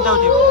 কোনটা উঠিব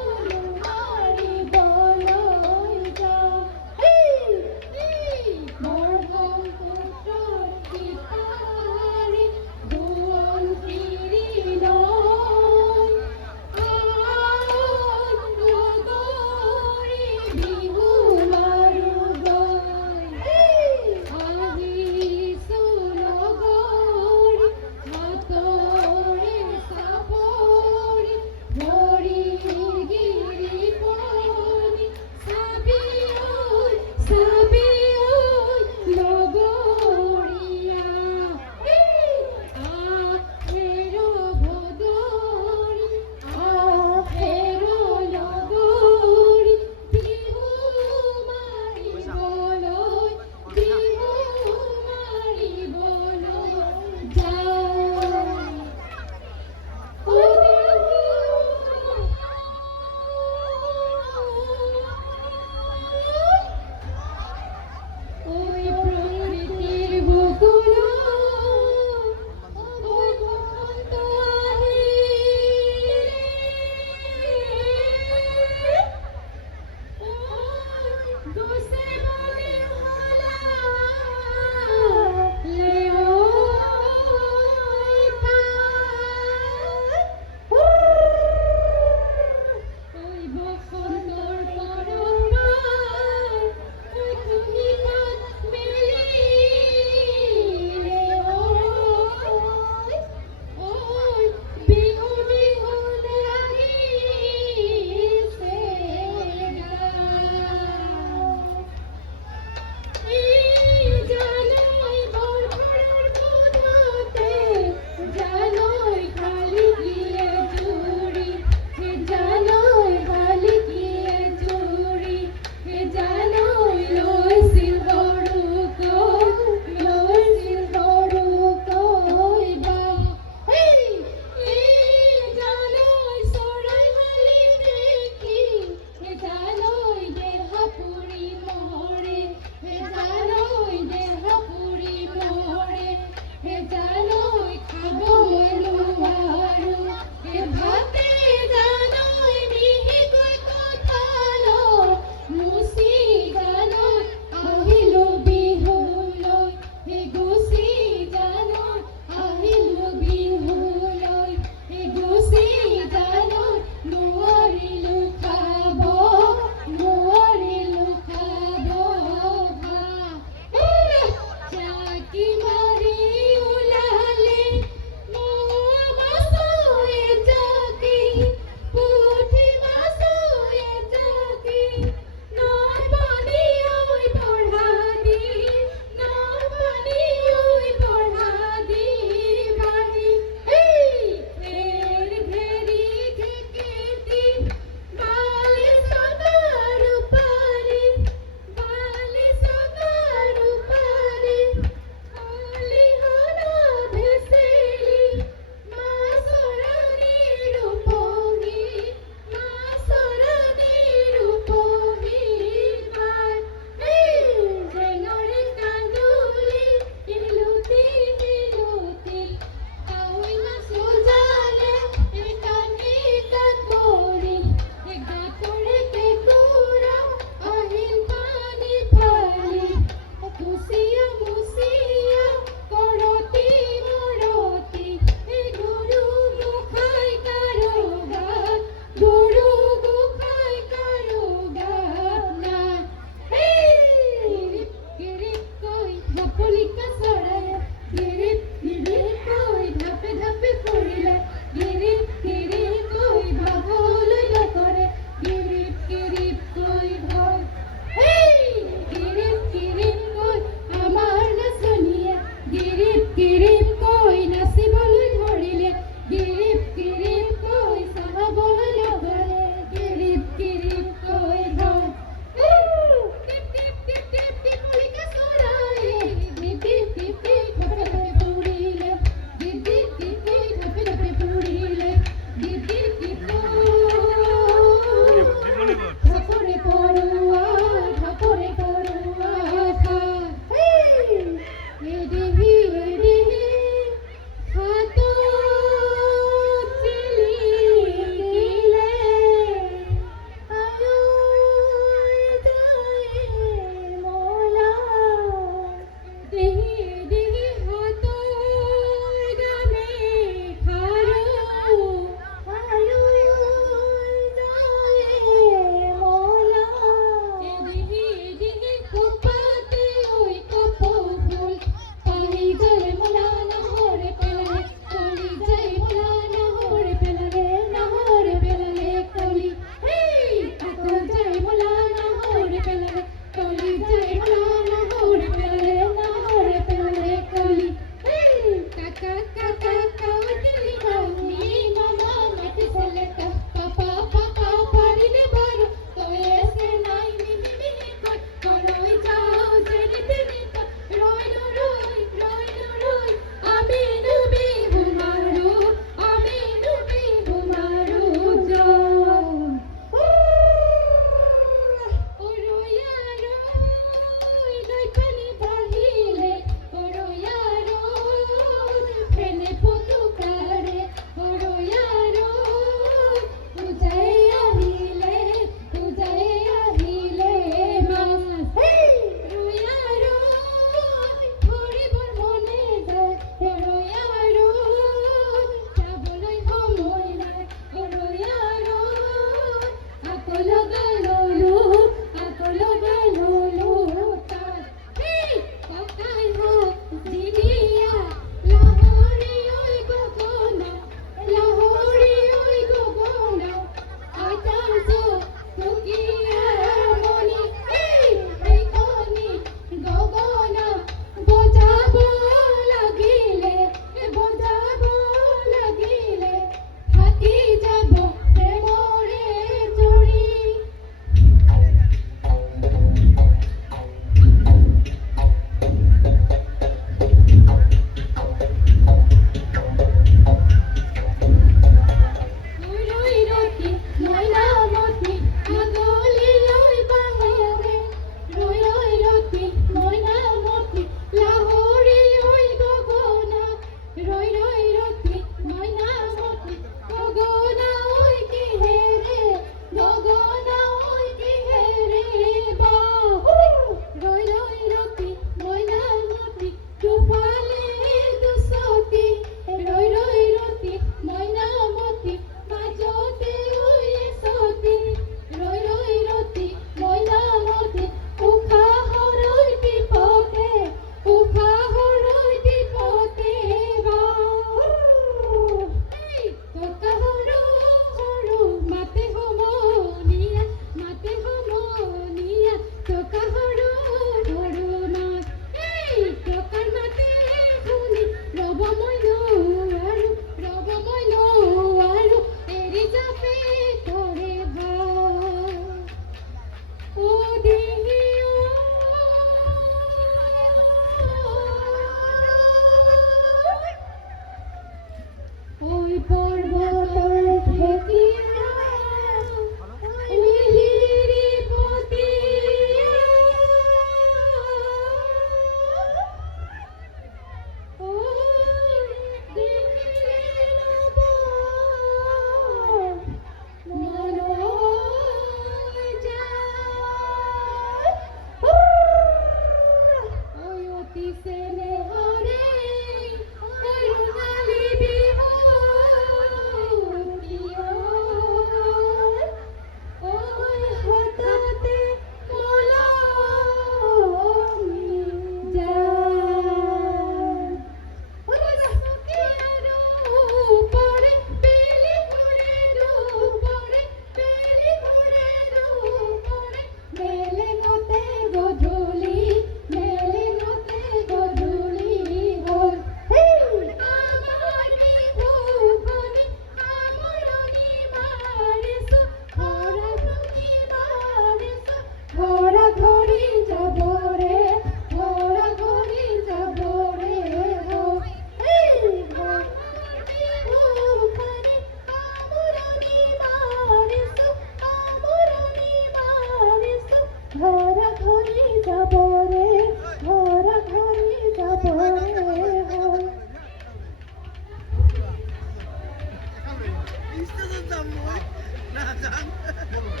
penalty.